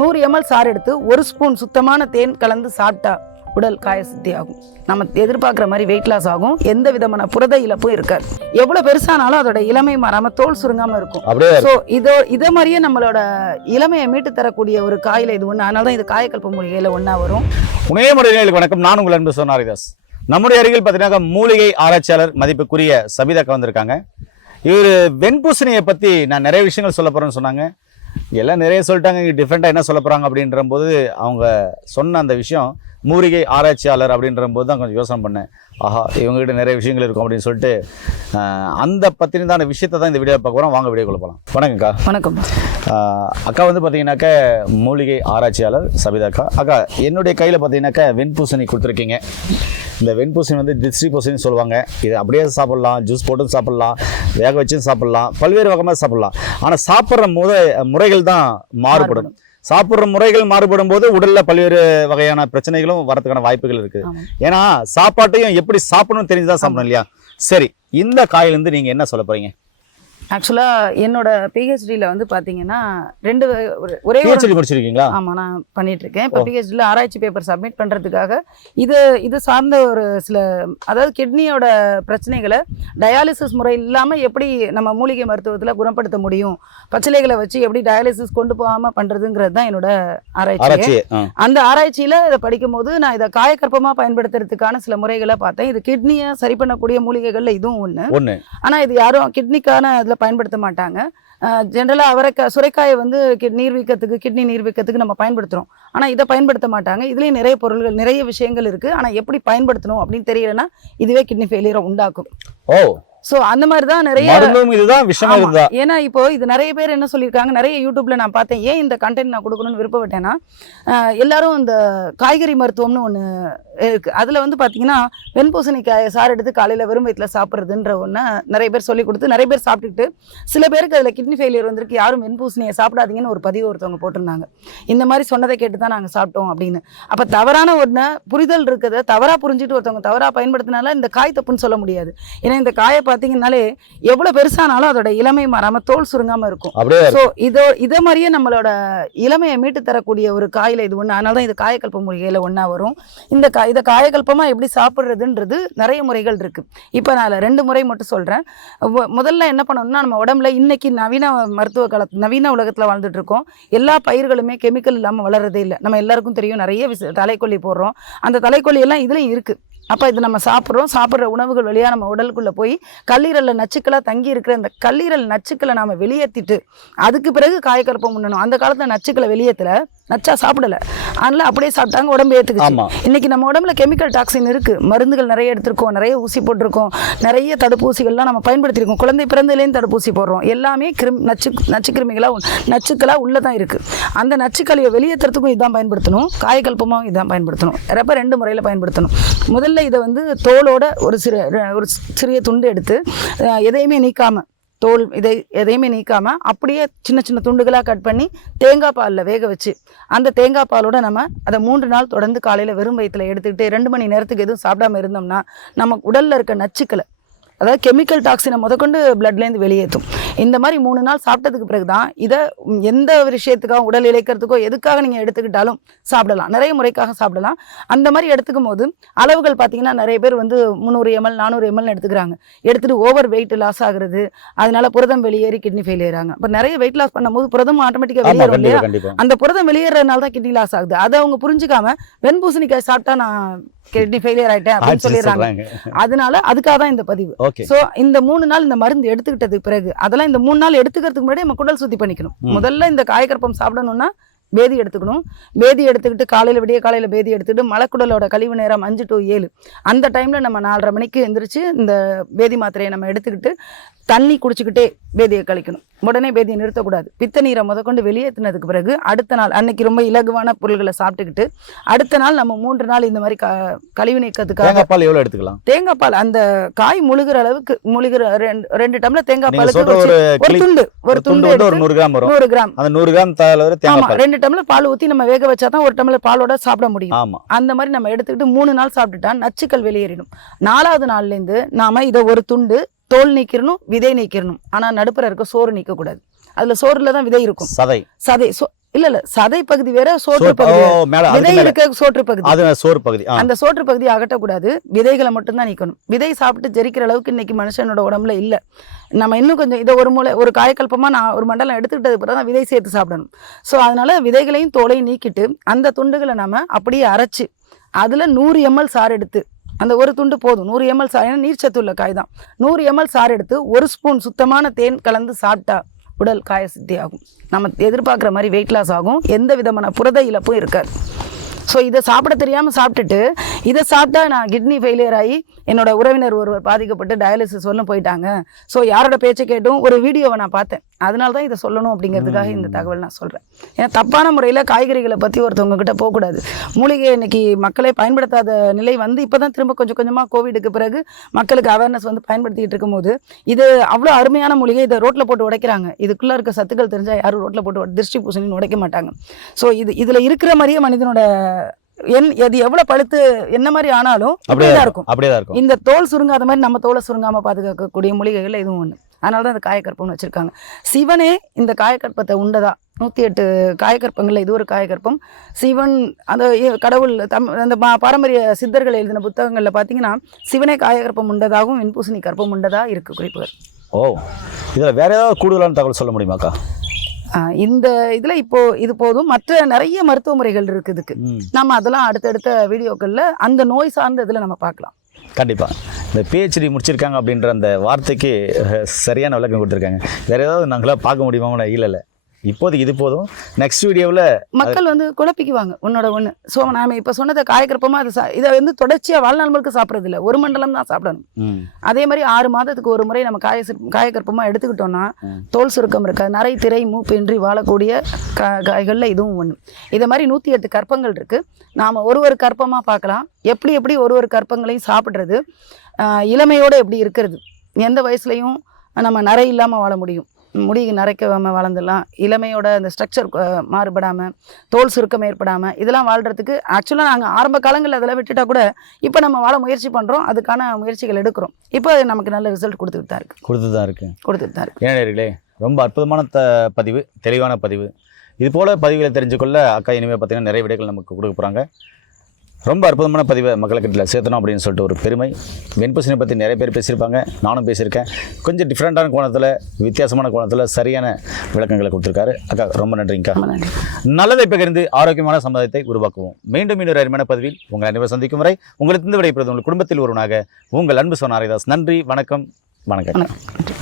நூறு எம்எல் சாறு எடுத்து ஒரு ஸ்பூன் சுத்தமான தேன் கலந்து சாப்பிட்டா உடல் காய சுத்தி ஆகும். நம்ம எதிர்பார்க்குற மாதிரி வெயிட் லாஸ் ஆகும். எந்த விதமான புரத இழப்பும் இருக்காது. எவ்வளோ பெருசானாலும் அதோட இளமை மாறாம தோல் சுருங்காம இருக்கும். ஸோ இதோ இதை மாதிரியே நம்மளோட இளமையை மீட்டு தரக்கூடிய ஒரு காயில இது ஒன்று அதனால தான் இது காயக்கல்ப மூலிகையில் ஒன்றா வரும். உணவே முறைகளுக்கு வணக்கம். நான் உங்கள் அன்பு சொன்னாரிதாஸ் நம்முடைய அருகில் பார்த்தீங்கன்னா மூலிகை ஆராய்ச்சியாளர் மதிப்புக்குரிய சபிதாக்கா வந்திருக்காங்க. இவர் வெண்பூசணியை பற்றி நான் நிறைய விஷயங்கள் சொல்ல போகிறேன்னு சொன்னாங்க. எல்லாம் நிறைய சொல்லிட்டாங்க. இங்கே டிஃப்ரெண்ட்டாக என்ன சொல்ல போகிறாங்க அப்படின்ற போது அவங்க சொன்ன அந்த விஷயம் மூலிகை ஆராய்ச்சியாளர் அப்படின்ற போது தான் கொஞ்சம் யோசனை பண்ணேன். ஆஹா இவங்ககிட்ட நிறைய விஷயங்கள் இருக்கும் அப்படின்னு சொல்லிட்டு அந்த பற்றினதான விஷயத்தை தான் இந்த வீடியோ பார்க்க போகிறோம் வாங்க வீடியோக்குள்ள போகலாம் வணக்கம்க்கா வணக்கம் அக்கா. வந்து பார்த்தீங்கன்னாக்கா மூலிகை ஆராய்ச்சியாளர் சபிதா அக்கா. அக்கா என்னுடைய கையில் பார்த்தீங்கன்னாக்கா வெண்பூசணி கொடுத்துருக்கீங்க. இந்த வெண்பூசணி வந்து திஸ்ரி பூசணின்னு சொல்லுவாங்க. இது அப்படியே சாப்பிட்லாம் ஜூஸ் போட்டும் சாப்பிட்லாம் வேக வச்சும் சாப்பிட்லாம் பல்வேறு வகமாக சாப்பிட்லாம். ஆனால் சாப்பிட்ற முறை முறைகள் தான் மாறுபடும். சாப்பிட்ற முறைகள் மாறுபடும் போது உடல்ல பல்வேறு வகையான பிரச்சனைகளும் வரதுக்கான வாய்ப்புகள் இருக்குது. ஏன்னா சாப்பாட்டையும் எப்படி சாப்பிடணும்னு தெரிஞ்சுதான் சாப்பிடணும் இல்லையா? சரி இந்த காயிலிருந்து நீங்க என்ன சொல்ல போறீங்க? ஆக்சுவலாக என்னோட பிஹெச்டியில் வந்து பார்த்தீங்கன்னா ரெண்டு ஒரு- பிஹெச்டி முடிச்சிருக்கீங்களா ஆமாம் நான் பண்ணிட்டு இருக்கேன் இப்போ பிஹெச்டியில் ஆராய்ச்சி பேப்பர் சப்மிட் பண்ணுறதுக்காக இது இது சார்ந்த ஒரு சில அதாவது கிட்னியோட பிரச்சனைகளை டயாலிசிஸ் முறை இல்லாமல் எப்படி நம்ம மூலிகை மருத்துவத்தில் குணப்படுத்த முடியும்? பச்சிலைகளை வச்சு எப்படி டயாலிசிஸ் கொண்டு போகாமல் பண்ணுறதுங்கிறது தான் என்னோட ஆராய்ச்சி. அந்த ஆராய்ச்சியில் இதை படிக்கும்போது நான் இதை காயக்கற்பமாக பயன்படுத்துறதுக்கான சில முறைகளை பார்த்தேன். இது கிட்னியை சரி பண்ணக்கூடிய மூலிகைகளில் இதுவும் ஒன்று ஒண்ணு. ஆனால் இது யாரும் கிட்னிக்கான இதில் பயன்படுத்த மாட்டாங்க. ஜென்ரலாக அவரைக்காய் சுரைக்காயை வந்து நீர் வீக்கத்துக்கு கிட்னி நீர் வீக்கத்துக்கு நம்ம பயன்படுத்துகிறோம் ஆனால் இதை பயன்படுத்த மாட்டாங்க. இதுலேயும் நிறைய பொருள்கள் நிறைய விஷயங்கள் இருக்குது ஆனால் எப்படி பயன்படுத்தணும் அப்படின்னு தெரியலன்னா இதுவே கிட்னி ஃபெயிலியரை உண்டாக்கும். ஓ! ஸோ அந்த மாதிரி தான் நிறைய இதுதான் விஷயம். இதுதான். ஏன்னா இப்போ இது நிறைய பேர் என்ன சொல்லியிருக்காங்க நிறைய யூடியூப்ல நான் பார்த்தேன். ஏன் இந்த கண்டென்ட் நான் கொடுக்கணும்னு விருப்பப்பட்டேன்னா எல்லாரும் இந்த காய்கறி மருத்துவம்னு ஒன்று இருக்கு. அதில் வந்து பார்த்தீங்கன்னா வெண்பூசணிக்காயை சாறு எடுத்து காலையில் வெறும் வயிற்றில் சாப்பிட்றதுன்ற ஒன்று நிறைய பேர் சொல்லி கொடுத்து நிறைய பேர் சாப்பிட்டுட்டு சில பேருக்கு அதில் கிட்னி ஃபெயிலியர் வந்திருக்கு. யாரும் வெண்பூசணியை சாப்பிடாதீங்கன்னு ஒரு பதிவு ஒருத்தவங்க போட்டிருந்தாங்க. இந்த மாதிரி சொன்னதை கேட்டு தான் நாங்கள் சாப்பிட்டோம் அப்படின்னு. அப்போ தவறான ஒன்று புரிதல் இருக்கிறத தவறாக புரிஞ்சுட்டு ஒருத்தவங்க தவறாக பயன்படுத்தினால இந்த காய் தப்புன்னு சொல்ல முடியாது. ஏன்னா இந்த காயை பார்த்தீங்கன்னாலே எவ்வளோ பெருசானாலும் அதோட இளமை மாறாமல் தோல் சுருங்காமல் இருக்கும். ஸோ இதோ இதை மாதிரியே நம்மளோட இளமையை மீட்டு தரக்கூடிய ஒரு காயில இது ஒன்று அதனால தான் இது காயக்கல்ப மூலிகையில் ஒன்றா வரும். இந்த கா இதை காயக்கல்பமாக எப்படி சாப்பிட்றதுன்றது நிறைய முறைகள் இருக்குது இப்போ நான் ரெண்டு முறை மட்டும் சொல்கிறேன் முதல்ல என்ன பண்ணணும்னா நம்ம உடம்புல இன்னைக்கு நவீன மருத்துவ கால நவீன உலகத்தில் வாழ்ந்துட்டு இருக்கோம். எல்லா பயிர்களுமே கெமிக்கல் இல்லாமல் வளர்றதே இல்லை. நம்ம எல்லாருக்கும் தெரியும் நிறைய தலைக்கொல்லி போடுறோம். அந்த தலைக்கொல்லி எல்லாம் இதுலையும் இருக்குது அப்போ இது நம்ம சாப்பிட்றோம். சாப்பிட்ற உணவுகள் வழியாக நம்ம உடலுக்குள்ளே போய் கல்லீரலில் நச்சுக்களாக தங்கி இருக்கிற அந்த கல்லீரல் நச்சுக்களை நாம் வெளியேற்றிட்டு அதுக்கு பிறகு காயக்கற்பம் பண்ணணும் அந்த காலத்தில் நச்சுக்களை வெளியேற்றல நச்சா சாப்பிடல. அதனால அப்படியே சாப்பிட்டாங்க உடம்பு ஏற்றுக்குச்சு ஆமா. இன்னைக்கு நம்ம உடம்புல கெமிக்கல் டாக்ஸின் இருக்கு. மருந்துகள் நிறைய எடுத்திருக்கோம் நிறைய ஊசி போட்டிருக்கோம் நிறைய தடுப்பூசிகள்லாம் நம்ம பயன்படுத்தியிருக்கோம் குழந்தை பிறந்ததுலேயும் தடுப்பூசி போடுறோம். எல்லாமே கிரும் நச்சு நச்சுக்கிருமிகளாக நச்சுக்களாக உள்ளே தான் இருக்குது அந்த நச்சுக்களையை வெளியேற்றுறதுக்கும் இதான் பயன்படுத்தணும். காயக்கல்பமாகவும் இதான் பயன்படுத்தணும். இறப்ப ரெண்டு முறையில் பயன்படுத்தணும். முதல்ல இதை வந்து தோலோட ஒரு சிறு ஒரு சிறிய துண்டு எடுத்து எதையுமே நீக்காம தோல் இதை எதையுமே நீக்காமல் அப்படியே சின்ன சின்ன துண்டுகளாக கட் பண்ணி தேங்காய் பாலில் வேக வச்சு அந்த தேங்காய் பாலோட நம்ம அதை மூன்று நாள் தொடர்ந்து காலையில் வெறும் வயிற்றுல எடுத்துக்கிட்டு ரெண்டு மணி நேரத்துக்கு எதுவும் சாப்பிடாம இருந்தோம்னா நம்ம உடலில் இருக்க நச்சுக்களை அதாவது கெமிக்கல் டாக்ஸினை முதற்கொண்டு பிளட்லேருந்து வெளியேற்றும். இந்த மாதிரி மூணு நாள் சாப்பிட்டதுக்கு பிறகு தான் இதை எந்த விஷயத்துக்காக உடல் இழைக்கிறதுக்கோ எதுக்காக நீங்கள் எடுத்துக்கிட்டாலும் சாப்பிடலாம். நிறைய முறைக்காக சாப்பிடலாம். அந்த மாதிரி எடுத்துக்கும் போது அளவுகள் பார்த்தீங்கன்னா நிறைய பேர் வந்து முந்நூறு எம்எல் நானூறு எம்எல் எடுத்துக்கிறாங்க. எடுத்துட்டு ஓவர் வெயிட் லாஸ் ஆகுறது அதனால புரதம் வெளியேறி கிட்னி ஃபெயிலியர் ஆகுங்க இப்போ நிறைய வெயிட் லாஸ் பண்ணும்போது புரதம் ஆட்டோமேட்டிக்காக வெளியேறும் இல்லையா? அந்த புரதம் வெளியேறதுனால தான் கிட்னி லாஸ் ஆகுது. அதை அவங்க புரிஞ்சுக்காம வெண்பூசணிக்காய் சாப்பிட்டா நான் கிட்னி ஃபெயிலியர் ஆயிட்டேன் அப்படின்னு சொல்லிடுறாங்க. அதனால அதுக்காக தான் இந்த பதிவு. ஸோ இந்த மூணு நாள் இந்த மருந்து எடுத்துக்கிட்டதுக்கு பிறகு அதெல்லாம் இந்த மூணு நாள் எடுத்துக்கிறதுக்கு முன்னாடி நம்ம குடல் சுத்தி பண்ணிக்கணும். முதல்ல இந்த காயக்கற்பம் சாப்பிடணும்னா பேதி எடுத்துக்கணும். பேதி எடுத்துக்கிட்டு காலையில் விடிய காலையில் பேதி எடுத்துக்கிட்டு மலக்குடலோட கழிவு நேரம் அஞ்சு டு ஏழு. அந்த டைமில் நம்ம நாலரை மணிக்கு எந்திரிச்சு இந்த பேதி மாத்திரையை நம்ம எடுத்துக்கிட்டு தண்ணி குடிச்சுக்கிட்டே பேதியை கழிக்கணும். உடனே பேதியை நிறுத்தக்கூடாது. பித்த நீரை முதற்கொண்டு வெளியேற்றினதுக்கு பிறகு அடுத்த நாள் அன்னைக்கு ரொம்ப இலகுவான பொருள்களை சாப்பிட்டுக்கிட்டு அடுத்த நாள் நம்ம மூன்று நாள் இந்த மாதிரி க கழிவு நீக்கத்துக்காக தேங்காய் பால் எவ்வளவு எடுத்துக்கலாம்? தேங்காய் பால் அந்த காய் முழுகிற அளவுக்கு முழுகிற ரெண்டு ரெண்டு டம்ளர் தேங்காய் பாலுக்கு ஒரு துண்டு ஒரு துண்டு ஒரு நூறு கிராம் நூறு கிராம். அந்த நூறு கிராம் ரெண்டு டம்ளர் பால் ஊத்தி நம்ம வேக வச்சா தான் ஒரு டம்ளர் பாலோட சாப்பிட முடியும். ஆமா. அந்த மாதிரி நம்ம எடுத்துக்கிட்டு மூணு நாள் சாப்பிட்டுட்டா நச்சுக்கள் வெளியேறிடும். நாலாவது நாள்ல இருந்து நாம இதை ஒரு துண்டு தோல் நீக்கிடணும் விதை நீக்கிடணும் ஆனா நடுப்புற இருக்க சோறு நீக்க கூடாது அதுல சோறுல தான் விதை இருக்கும். சதை. சதை சோ இல்ல இல்ல சதை பகுதி வேற சோற்று சோறு- பகுதி விதை இருக்க சோற்று பகுதி. அது சோறு பகுதி அந்த சோற்று பகுதியை அகற்றக்கூடாது. விதைகளை மட்டும்தான் நீக்கணும். விதை சாப்பிட்டு ஜெரிக்கிற அளவுக்கு இன்னைக்கு மனுஷனோட உடம்புல இல்ல. நம்ம இன்னும் கொஞ்சம் இதை ஒரு மூளை ஒரு காயக்கல்பமா நான் ஒரு மண்டலம் எடுத்துக்கிட்டது பிறகு தான் விதை சேர்த்து சாப்பிடணும். ஸோ அதனால விதைகளையும் தோலையும் நீக்கிட்டு அந்த துண்டுகளை நாம அப்படியே அரைச்சு அதுல நூறு எம்எல் சாறு எடுத்து அந்த ஒரு துண்டு போதும். நூறு எம்எல் சார் ஏன்னா நீர்ச்சத்து காய் தான். நூறு எம்எல் சாறு எடுத்து ஒரு ஸ்பூன் சுத்தமான தேன் கலந்து சாப்பிட்டா உடல் காய சித்தி ஆகும். நம்ம எதிர்பார்க்குற மாதிரி வெயிட் லாஸ் ஆகும். எந்த விதமான புரத இழப்பும் இருக்காது. ஸோ இதை சாப்பிட தெரியாமல் சாப்பிட்டுட்டு இதை சாப்பிட்டா நான் கிட்னி ஃபெயிலியர் ஆகி என்னோட உறவினர் ஒருவர் பாதிக்கப்பட்டு டயாலிசிஸ் வரலும் போயிட்டாங்க. ஸோ யாரோட பேச்சை கேட்டும்? ஒரு வீடியோவை நான் பார்த்தேன். அதனால தான் இதை சொல்லணும் அப்படிங்கிறதுக்காக இந்த தகவல் நான் சொல்கிறேன் ஏன்னா தப்பான முறையில் காய்கறிகளை பற்றி ஒருத்தவங்க கிட்ட போகக்கூடாது. மூலிகை இன்னைக்கு மக்களே பயன்படுத்தாத நிலை வந்து இப்போ தான் திரும்ப கொஞ்சம் கொஞ்சமாக கோவிடுக்கு பிறகு மக்களுக்கு அவேர்னஸ் வந்து பயன்படுத்திட்டு இருக்கும்போது இது அவ்வளோ அருமையான மூலிகை இதை ரோட்டில் போட்டு உடைக்கிறாங்க. இதுக்குள்ளே இருக்க சத்துக்கள் தெரிஞ்சால் யாரும் ரோட்டில் போட்டு திருஷ்டி பூசணின்னு உடைக்க மாட்டாங்க. ஸோ இது இதில் இருக்கிற மாதிரியே மனிதனோட என் அது எவ்வளோ பழுத்து என்ன மாதிரி ஆனாலும் அப்படியே இருக்கும். அப்படியே தான் இருக்கும். இந்த தோல் சுருங்காத மாதிரி நம்ம தோலை சுருங்காம பாதுகாக்கக்கூடிய மூலிகைகள் இதுவும் ஒன்று அதனால தான் இந்த காயக்கற்பம்னு வச்சிருக்காங்க. சிவனே இந்த காயக்கற்பத்தை உண்டதா? நூற்றி எட்டு காயக்கற்பங்களில் இது ஒரு காயக்கற்பம். சிவன் அந்த கடவுள் தம் அந்த பாரம்பரிய சித்தர்கள் எழுதின புத்தகங்களில் பார்த்தீங்கன்னா சிவனே காயக்கற்பம் உண்டதாகவும் வெண்பூசணி கற்பம் உண்டதா இருக்கு குறிப்புகள். ஓ இதில் வேற ஏதாவது கூடுதலான தகவல் சொல்ல முடியுமாக்கா இந்த இதில் இப்போ இது போதும். மற்ற நிறைய மருத்துவ முறைகள் இருக்கு இதுக்கு. நம்ம அதெல்லாம் அடுத்தடுத்த வீடியோக்களில் அந்த நோய் சார்ந்த இதில் நம்ம பார்க்கலாம். கண்டிப்பாக இந்த பிஹெச்டி முடிச்சிருக்காங்க அப்படின்ற அந்த வார்த்தைக்கு சரியான விளக்கம் கொடுத்துருக்காங்க. வேறு ஏதாவது நாங்களாம் பார்க்க முடியுமா இல்லை இப்போதைக்கு இது போதும். நெக்ஸ்ட் வீடியோவில் மக்கள் வந்து குழப்பிக்குவாங்க. உன்னோட ஒன்று ஸோ நாம இப்போ சொன்னதை காயக்கிறப்பமா அது இதை வந்து தொடர்ச்சியாக வாழ்நாள் முழுக்க சாப்பிட்றது இல்லை ஒரு மண்டலம் தான் சாப்பிடணும். அதே மாதிரி ஆறு மாதத்துக்கு ஒரு முறை நம்ம காய சிற்- காயக்கற்பமா எடுத்துக்கிட்டோம்னா. தோல் சுருக்கம் இருக்காது. நரை திரை மூப்பின்றி வாழக்கூடிய கா காய்களில் இதுவும் ஒன்று இதை மாதிரி நூற்றி எட்டு கற்பங்கள் இருக்குது நாம் ஒரு ஒரு கற்பமாக பார்க்கலாம். எப்படி எப்படி ஒரு ஒரு கற்பங்களையும் சாப்பிட்றது இளமையோட எப்படி இருக்கிறது எந்த வயசுலையும் நம்ம நரை இல்லாமல் வாழ முடியும். முடி நரைக்காம வளர்ந்துடலாம். இளமையோட அந்த ஸ்ட்ரக்சர் மாறுபடாமல் தோல் சுருக்கம் ஏற்படாமல் இதெல்லாம் வாழ்கிறதுக்கு ஆக்சுவலாக நாங்கள் ஆரம்ப காலங்களில் அதெல்லாம் விட்டுட்டா கூட இப்போ நம்ம வாழ முயற்சி பண்ணுறோம் அதுக்கான முயற்சிகள் எடுக்கிறோம். இப்போ நமக்கு நல்ல ரிசல்ட் கொடுத்துட்டு தான் இருக்கு. கொடுத்து தான் இருக்கு. கொடுத்துட்டு தான் இருக்கு. ஏனே ரொம்ப அற்புதமான த பதிவு தெளிவான பதிவு. இது போல பதிவுகளை தெரிஞ்சுக்கொள்ள அக்கா இனிமேல் பார்த்தீங்கன்னா நிறைய விடைகள் நமக்கு கொடுக்க போகிறாங்க ரொம்ப அற்புதமான பதிவை மக்களுக்கிட்ட சேர்த்தணும் அப்படின்னு சொல்லிட்டு ஒரு பெருமை. வெண்பூசணி பற்றி நிறைய பேர் பேசியிருப்பாங்க நானும் பேசியிருக்கேன். கொஞ்சம் டிஃப்ரெண்ட்டான கோணத்தில் வித்தியாசமான கோணத்தில் சரியான விளக்கங்களை கொடுத்துருக்காரு. அக்கா ரொம்ப நன்றிங்கக்கா. நல்லதை பகிர்ந்து ஆரோக்கியமான சமுதாயத்தை உருவாக்குவோம். மீண்டும் இன்னொரு அருமையான பதிவில் உங்கள் அனைவரும் சந்திக்கும் வரை உங்களுக்கு விடைபெறுவது உங்கள் குடும்பத்தில் ஒருவனாக உங்கள் அன்பு சொன்னாரிதாஸ் நன்றி வணக்கம். வணக்கம்.